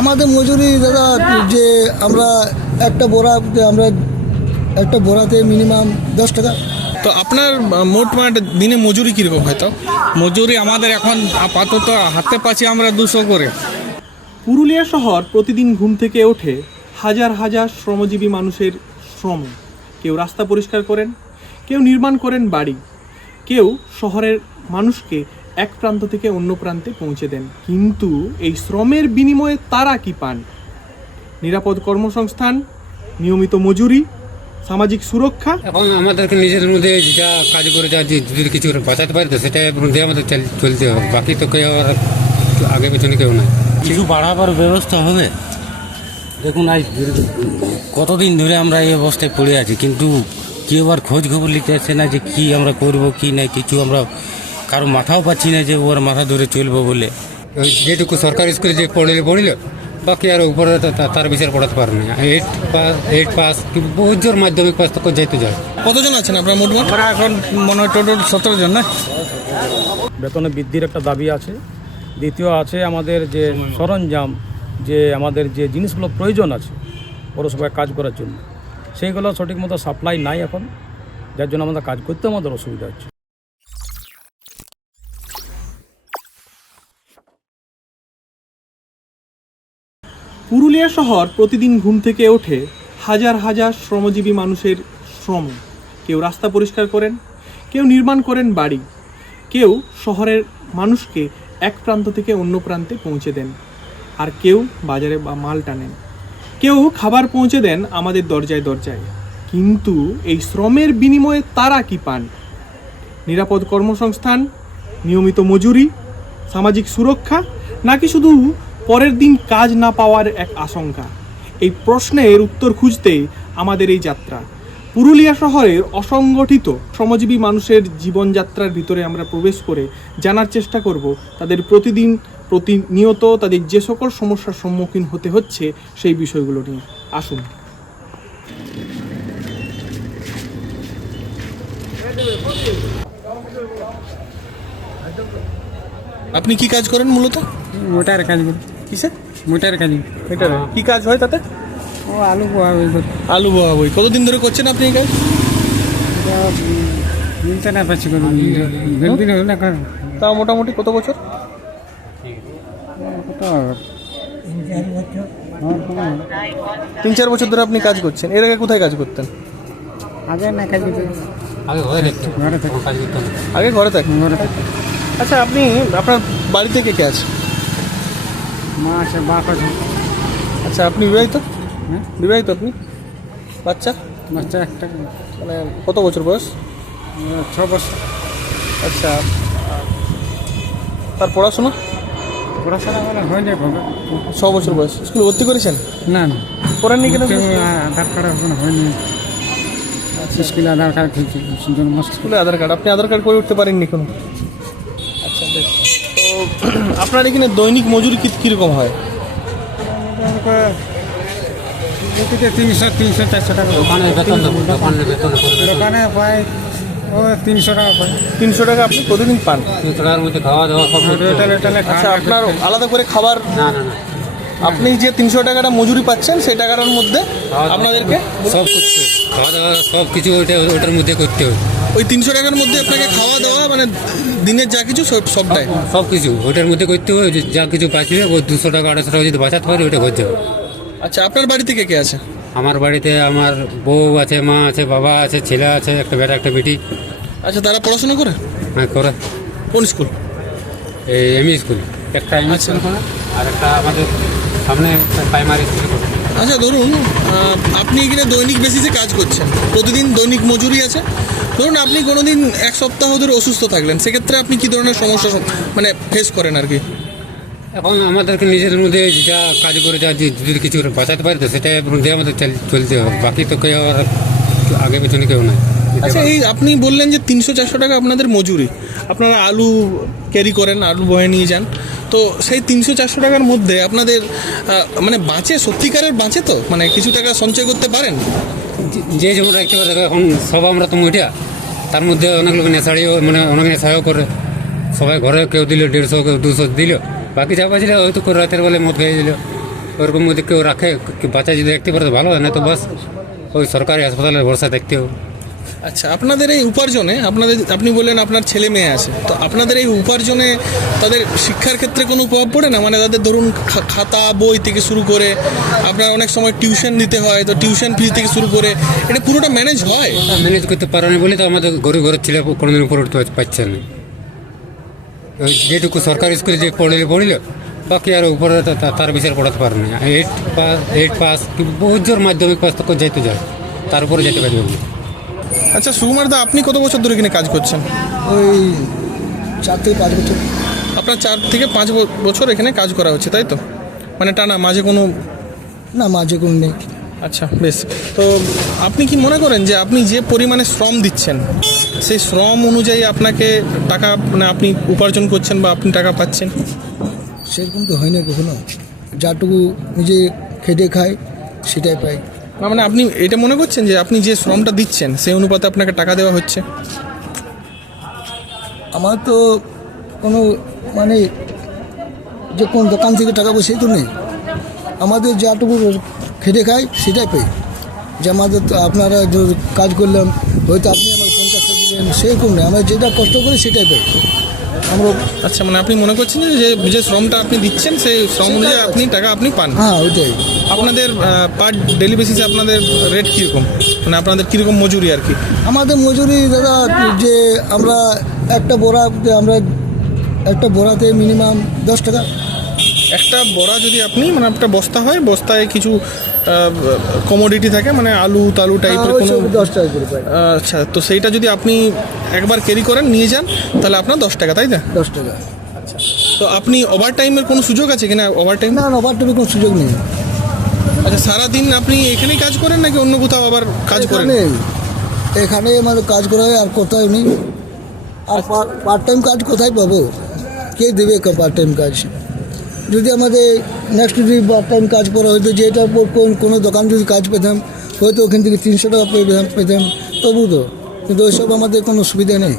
আমাদের মজুরি দাদা, যে আমরা একটা বোরাতে মিনিমাম 10 টাকা। তো আপনার মোট দিনে মজুরি কীরকম হয়? তো মজুরি আমাদের এখন আপাতত হাতে পাচ্ছি আমরা 200 করে। পুরুলিয়া শহর প্রতিদিন ঘুম থেকে ওঠে হাজার হাজার শ্রমজীবী মানুষের শ্রম। কেউ রাস্তা পরিষ্কার করেন, কেউ নির্মাণ করেন বাড়ি, কেউ শহরের মানুষকে এক প্রান্ত থেকে অন্য প্রান্তে পৌঁছে দেন। কিন্তু এই শ্রমের বিনিময়ে তারা কি পান? নিরাপদ কর্মসংস্থান, নিয়মিত মজুরি, সামাজিক সুরক্ষা। এখন আমাদেরকে নিজের মধ্যে যা কাজ করে যা যদি কিছু বাঁচাতে পারি তো সেটার মধ্যে আমাদের চলতে হবে, বাকি তো কেউ আর আগে পেছনে কেউ নাই। কিছু বাড়াবার ব্যবস্থা হবে। দেখুন আজ কতদিন ধরে আমরা এই অবস্থায় পড়ে আছি, কিন্তু কেউ আর খোঁজ খবর নিতে আসছে না যে কি আমরা করব কি নাই, কিছু আমরা কারো মাথাও পাচ্ছি না যে ওর মাথা ধরে চলবো বলে। ওই যেটুকু সরকারি স্কুলে যে পড়িল বাকি আর উপরে তার বিচার পড়াতে পারে না। 8 পাস বহুত জোর মাধ্যমিক পাস তো যেতে যায়। কতজন আছেন আপনার মোট? আমরা এখন মনে হয় টোটাল 17 জন না। বেতনে বৃদ্ধির একটা দাবি আছে। দ্বিতীয় আছে আমাদের যে সরঞ্জাম, যে আমাদের যে জিনিসগুলো প্রয়োজন আছে পৌরসভায় কাজ করার জন্য, সেইগুলো সঠিক মতো সাপ্লাই নাই এখন, যার জন্য আমাদের কাজ করতে আমাদের অসুবিধা হচ্ছে। পুরুলিয়া শহর প্রতিদিন ঘুম থেকে ওঠে হাজার হাজার শ্রমজীবী মানুষের শ্রম। কেউ রাস্তা পরিষ্কার করেন, কেউ নির্মাণ করেন বাড়ি, কেউ শহরের মানুষকে এক প্রান্ত থেকে অন্য প্রান্তে পৌঁছে দেন, আর কেউ বাজারে বা মাল টানেন, কেউ খাবার পৌঁছে দেন আমাদের দরজায় দরজায়। কিন্তু এই শ্রমের বিনিময়ে তারা কি পান? নিরাপদ কর্মসংস্থান, নিয়মিত মজুরি, সামাজিক সুরক্ষা, নাকি শুধু পরের দিন কাজ না পাওয়ার এক আশঙ্কা? এই প্রশ্নের উত্তর খুঁজতেই আমাদের এই যাত্রা। পুরুলিয়া শহরের অসংগঠিত শ্রমজীবী মানুষের জীবনযাত্রার ভিতরে আমরা প্রবেশ করে জানার চেষ্টা করব তাদের প্রতিনিয়ত তাদের যে সকল সমস্যার সম্মুখীন হতে হচ্ছে সেই বিষয়গুলো নিয়ে। আসুন। আপনি কি কাজ করেন মূলত? মোটার কাজ করি। কিসে? মোটার কাজ। এটা কি কাজ হয় তাতে? ও আলু বোয়া আলু বোয়া বই। কতদিন ধরে করছেন আপনি এই কাজ? মিলতে না পাচ্ছি কোনো দিন হলো না। তাও মোটামুটি কত বছর? কত 3-4 বছর ধরে আপনি কাজ করছেন। এর আগে কোথায় কাজ করতেন? আগে না কাজ করতে, আগে ঘরে দেখতো, ঘরে থাকি। কাজ করতাম। আগে ঘরে থাকেন? ঘরে থাকি। আচ্ছা, আপনি আপনার বাড়িতে কে আছে? মা আছে, বাপ আছে। আচ্ছা, আপনি বিবাহিত? হ্যাঁ, বিবাহিত আপনি? বাচ্চা? বাচ্চা একটা, মানে কত বছর বয়স? 6 বছর। আচ্ছা, তার পড়াশোনা? পড়াশোনা মানে হয়নি, 6 বছর বয়স। স্কুলে ভর্তি করেছেন? না না, করেননি কেন? আধার কার্ড এখন হয়নি। স্কুলে আধার কার্ড স্কুলে আধার কার্ড, আপনি আধার কার্ড করে উঠতে পারেননি কোনো? আচ্ছা, বেশ। তো আপনার এখানে দৈনিক মজুরি কীরকম হয়? 300-400 টাকা। দোকানের বেতন দোকানে পাই ও 300 টাকা পাই। 300 টাকা আপনি প্রতিদিন পান? 300 টাকার মধ্যে খাওয়া দাওয়া সব করতে হবে। হোটেলে আচ্ছা, আপনার আলাদা করে খাবার? না না না, আপনি যে 300 টাকাটা মজুরি পাচ্ছেন সেই টাকাটার মধ্যে আপনাদেরকে সব করতে হবে, খাওয়া দাওয়া সব কিছু ওটার মধ্যে করতে হবে। ওই 300 টাকার মধ্যে আপনাকে খাওয়া দাওয়া মানে দিনের যা কিছু সবটাই? সব কিছু ওটার মধ্যে করতে হবে। যা কিছু বাঁচবে ওই 200 টাকা 250 টাকা যদি বাঁচাতে পারি ওটা করতে হবে। আচ্ছা, আপনার বাড়িতে কে আছে? আমার বাড়িতে আমার বউ আছে, মা আছে, বাবা আছে, ছেলে আছে, একটা বেটা একটা বেটি। আচ্ছা, তারা পড়াশোনা করে? হ্যাঁ করে। কোন স্কুল? এই এমই স্কুল, একটা এমই স্কুল করে আর একটা আমাদের সামনে প্রাইমারি স্কুল করে। আচ্ছা, ধরুন আপনি এখানে দৈনিক বেসিসে কাজ করছেন, প্রতিদিন দৈনিক মজুরি আছে। ধরুন আপনি কোনো দিন 1 সপ্তাহ ধরে অসুস্থ থাকলেন, সেক্ষেত্রে আপনি কী ধরনের সমস্যা মানে ফেস করেন আর কি? এখন আমাদেরকে নিজের মধ্যে যা কাজ করে যা যদি কিছু বাঁচাতে পারি তো সেটার মধ্যে আমাদের চলতে হবে, বাকি তো কেউ আর আগে পেছনে কেউ নাই। আচ্ছা, এই আপনি বললেন যে 300-400 টাকা আপনাদের মজুরি, আপনারা আলু ক্যারি করেন, আলু বয়ে নিয়ে যান, তো সেই 300-400 টাকার মধ্যে আপনাদের মানে বাঁচে, সত্যিকারের বাঁচে তো? মানে কিছু টাকা সঞ্চয় করতে পারেন? যে যেমন রাখতে পারে। এখন সব আমরা তো মুঠিয়া, তার মধ্যে অনেক লোক নেশাড়িও মানে অনেক নেশাও করে। সবাই ঘরে কেউ দিল 150, কেউ 200 দিল, বাকি যা পাচ্ছিল হয়তো রাতের বেলায় মদ খেয়ে দিল, ওরকম মধ্যে কেউ রাখে, বাচ্চা যদি রাখতে পারে তো ভালো হয়, না তো বাস ওই সরকারি হাসপাতালের ভরসা দেখতে হবে। আচ্ছা, আপনাদের এই উপার্জনে আপনি বললেন আপনার ছেলে মেয়ে আছে, তো আপনাদের এই উপার্জনে তাদের শিক্ষার ক্ষেত্রে কোনো প্রভাব পড়ে না? মানে তাদের ধরুন খাতা বই থেকে শুরু করে আপনার অনেক সময় টিউশন দিতে হয়, তো টিউশন ফিস থেকে শুরু করে এটা পুরোটা ম্যানেজ হয়? ম্যানেজ করতে পারে না বলে তো আমাদের গরিব ঘরের ছেলে কোনোদিন উপরে উঠতে পারছে না। ওই যেটুকু সরকারি স্কুলে যে পড়িল বাকি আর উপরে তার বিষয়ে পড়াতে পারে না। 8 পাস কি বহুত জোর মাধ্যমিক পাস তখন যাইতে যায়, তার উপরে যেতে পারবে না। আচ্ছা সুকুমার দা, আপনি কত বছর ধরে এখানে কাজ করছেন? ওই 4 থেকে 5 বছর। আপনার 4 থেকে 5 বছর এখানে কাজ করা হচ্ছে, তাই তো? মানে টানা, মাঝে কোনো? না, মাঝে কোনো নেই। আচ্ছা, বেশ। তো আপনি কি মনে করেন যে আপনি যে পরিমাণে শ্রম দিচ্ছেন সেই শ্রম অনুযায়ী আপনাকে টাকা, মানে আপনি উপার্জন করছেন বা আপনি টাকা পাচ্ছেন? সেরকম তো হয় না কখনো। যাটুকু নিজে খেটে খাই সেটাই পাই। না মানে আপনি এটা মনে করছেন যে আপনি যে শ্রমটা দিচ্ছেন সেই অনুপাতে আপনাকে টাকা দেওয়া হচ্ছে? আমার তো কোনো মানে যে কোন দোকান থেকে টাকা পয়সা তো নেই। আমাদের যাটুকু খেটে খাই সেটাই পাই। যে আমাদের তো আপনারা কাজ করলাম, হয়তো আপনি আমাকে 50 টাকা দিলেন, সেরকম নেই। আমরা যেটা কষ্ট করি সেটাই পাই আমরা। আচ্ছা, মানে আপনি মনে করছেন যে শ্রমটা আপনি দিচ্ছেন সেই শ্রম অনুযায়ী আপনি টাকা পান? হ্যাঁ, ওইটাই। আপনাদের পার ডেলি বেসিসে আপনাদের রেট কীরকম, মানে আপনাদের কীরকম মজুরি আর কি? আমাদের মজুরি দাদা, যে আমরা একটা বড়াতে মিনিমাম 10 টাকা। একটা বড়া যদি আপনি, মানে একটা বস্তা হয়, বস্তায় কিছু কমোডিটি থাকে, মানে আলু টালু টাইপের কোনো 10 টাকা করে পাই। আচ্ছা, তো সেইটা যদি আপনি একবার ক্যারি করেন, নিয়ে যান, তাহলে আপনার 10 টাকা, তাই না? 10 টাকা। তো আপনি ওভার টাইমের কোনো সুযোগ আছে কিনা? Over time? না, ওভার টাইমের কোনো সুযোগ নেই। আচ্ছা, সারাদিন আপনি এখানেই কাজ করেন নাকি অন্য কোথাও আবার কাজ করেন? এখানে আমাদের কাজ করা হয়, আর কোথাও নেই। আর পার্ট টাইম কাজ কোথায় পাবো? কে দেবে পার্ট টাইম কাজ? যদি আমাদের নেক্সট যদি পার্ট টাইম কাজ করা হতো, যে এটার পর কোনো দোকান যদি কাজ পেতাম, হয়তো ওখান থেকে 300 টাকা পেতাম, তবু তো। কিন্তু ওইসব আমাদের কোনো সুবিধা নেই।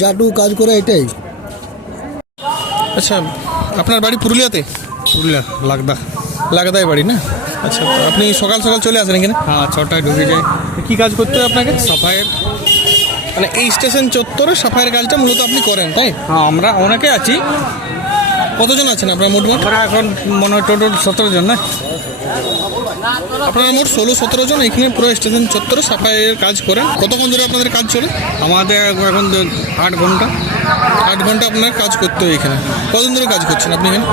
যাটুকু কাজ করা এটাই। আচ্ছা, আপনার বাড়ি পুরুলিয়াতে? পুরুলিয়া লাগাদায় বাড়ি না? আচ্ছা, তো আপনি সকাল সকাল চলে আসেন এখানে? হ্যাঁ, 6টায় ঢুকে যায়। কী কাজ করতে হয় আপনাকে? সাফাইয়ের। মানে এই স্টেশন চত্বরে সাফাইয়ের কাজটা মূলত আপনি করেন, তাই? হ্যাঁ, আমরা অনেকে আছি। কতজন আছেন আপনার মোট? আমরা এখন মনে হয় টোটাল 17 জন না? আপনারা মোট 16-17 জন এখানে পুরো স্টেশন চত্বরে সাফাইয়ের কাজ করেন। কতক্ষণ ধরে আপনাদের কাজ চলে? আমাদের এখন 8 ঘন্টা। 8 ঘন্টা আপনার কাজ করতে হয় এখানে। কতদিন ধরে কাজ করছেন আপনি এখানে?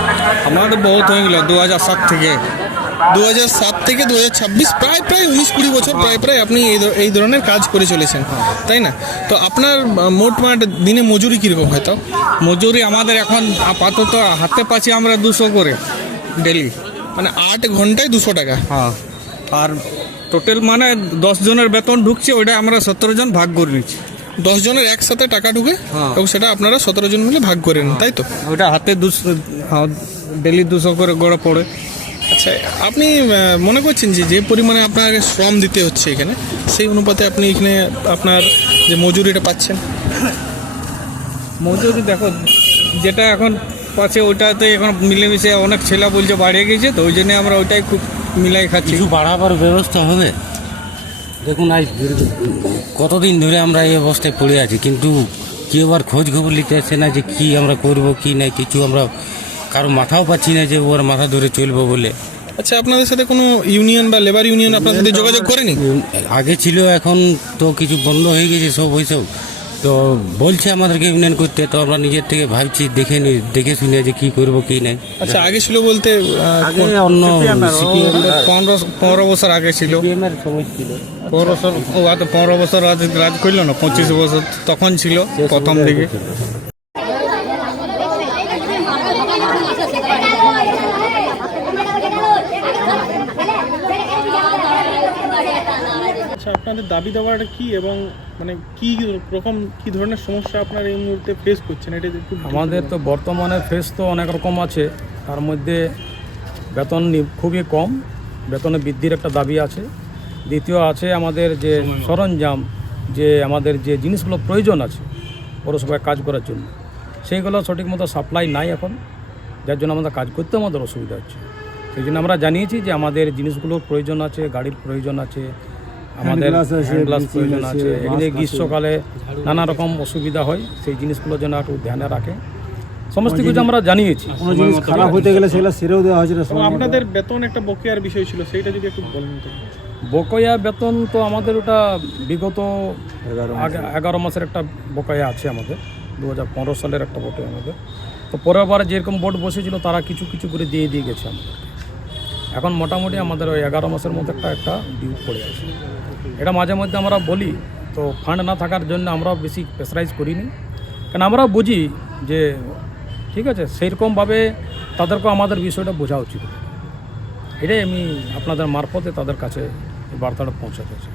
আমাদের বহুত হয়ে গেল 2007 থেকে। 2007 থেকে 2026, প্রায় 19-20 বছর প্রায় আপনি এই ধরনের কাজ করে চলেছেন, তাই না? তো আপনার মোটমাট দিনে মজুরি কীরকম হয় তাও? মজুরি আমাদের এখন আপাতত হাতে পাচ্ছি আমরা 200 করে ডেলি। মানে 8 ঘন্টায় 200 টাকা? হ্যাঁ, আর টোটাল মানে 10 জনের বেতন ঢুকছে, ওইটা আমরা 17 জন ভাগ করে নিচ্ছি। 10 জনের একসাথে টাকা ঢুকে হ্যাঁ। এবং সেটা আপনারা 17 জন মিলে ভাগ করে নেন, তাই তো? ওইটা হাতে 200, হ্যাঁ, ডেলি 200 করে গড়ে পড়ে। আচ্ছা, আপনি মনে করছেন যে পরিমাণে আপনাকে শ্রম দিতে হচ্ছে এখানে, সেই অনুপাতে আপনি এখানে আপনার যে মজুরিটা পাচ্ছেন? মজুরি দেখো, যেটা এখন পাচ্ছে ওইটাতে এখন মিলেমিশে অনেক ছেলে বলছে বাড়িয়ে গেছে, তো ওই জন্য আমরা ওইটাই খুব মিলাই খাচ্ছি। কিছু বাড়াবার ব্যবস্থা হবে? দেখুন, আজ কতদিন ধরে আমরা এই অবস্থায় পড়ে আছি, কিন্তু কেউ আর খোঁজ খবর নিতে আসছে না যে কি আমরা করব কি নাই কিছু। আমরা কারো মাথাও পাচ্ছি না যে ওর মাথা ধরে চলবো বলে। আচ্ছা, আপনাদের সাথে কোনো ইউনিয়ন বা লেবার ইউনিয়ন আপনার সাথে যোগাযোগ করেনি? আগে ছিল, এখন তো কিছু বন্ধ হয়ে গেছে সব ওইসব। তো বলছে আমাদেরকে ইউনিয়ন করতে, তো আমরা নিজের থেকে ভাবছি দেখে শুনে যে কি করব কি নাই। আচ্ছা, আগে ছিল বলতে আগে অন্য 15 বছর আগে ছিল। সময় ছিল 15 বছর রাজ করলো না, 25 বছর তখন ছিল প্রথম দিকে। আচ্ছা, আপনাদের দাবি দেওয়াটা কি এবং মানে কি রকম কি ধরনের সমস্যা আপনারা এই মুহূর্তে ফেস করছেন, এটা একটু? আমাদের তো বর্তমানে ফেস তো অনেক রকম আছে। তার মধ্যে বেতন খুবই কম, বেতনে বৃদ্ধির একটা দাবি আছে। দ্বিতীয় আছে আমাদের যে সরঞ্জাম, যে আমাদের যে জিনিসগুলো প্রয়োজন আছে পৌরসভায় কাজ করার জন্য, সেইগুলো সঠিক মতো সাপ্লাই নাই এখন, যার জন্য আমাদের কাজ করতে আমাদের অসুবিধা হচ্ছে। সেই জন্য আমরা জানিয়েছি যে আমাদের জিনিসগুলোর প্রয়োজন আছে, গাড়ির প্রয়োজন আছে, আমাদের হ্যান্ড গ্লাস প্রয়োজন আছে। এখানে গ্রীষ্মকালে নানা রকম অসুবিধা হয়, সেই জিনিসগুলো যেন একটু ধ্যানে রাখে। সমস্ত কিছু আমরা জানিয়েছি। কোনো জিনিস খারাপ হতে গেলে সেগুলো সেরেও দেওয়া হয়েছিল। এবং আপনাদের বেতন একটা বকেয়ার বিষয় ছিল, সেইটা যদি একটু বলেন তো। বকেয়া বেতন তো আমাদের ওটা বিগত 11 মাসের একটা বকেয়া আছে আমাদের, 2015 সালের একটা বকেয়া আমাদের। তো পরের বারে যেরকম বোর্ড বসেছিল তারা কিছু কিছু করে দিয়ে গেছে আমাদের। এখন মোটামুটি আমাদের ওই 11 মাসের মধ্যে একটা ডিউ পড়ে আছে। এটা মাঝে মধ্যে আমরা বলি, তো ফান্ড না থাকার জন্য আমরাও বেশি প্রেসারাইজ করিনি, কারণ আমরাও বুঝি যে ঠিক আছে সেইরকমভাবে তাদেরকেও আমাদের বিষয়টা বোঝা উচিত। এটাই আমি আপনাদের মারফতে তাদের কাছে এই বার্তাটা পৌঁছাতে চাই।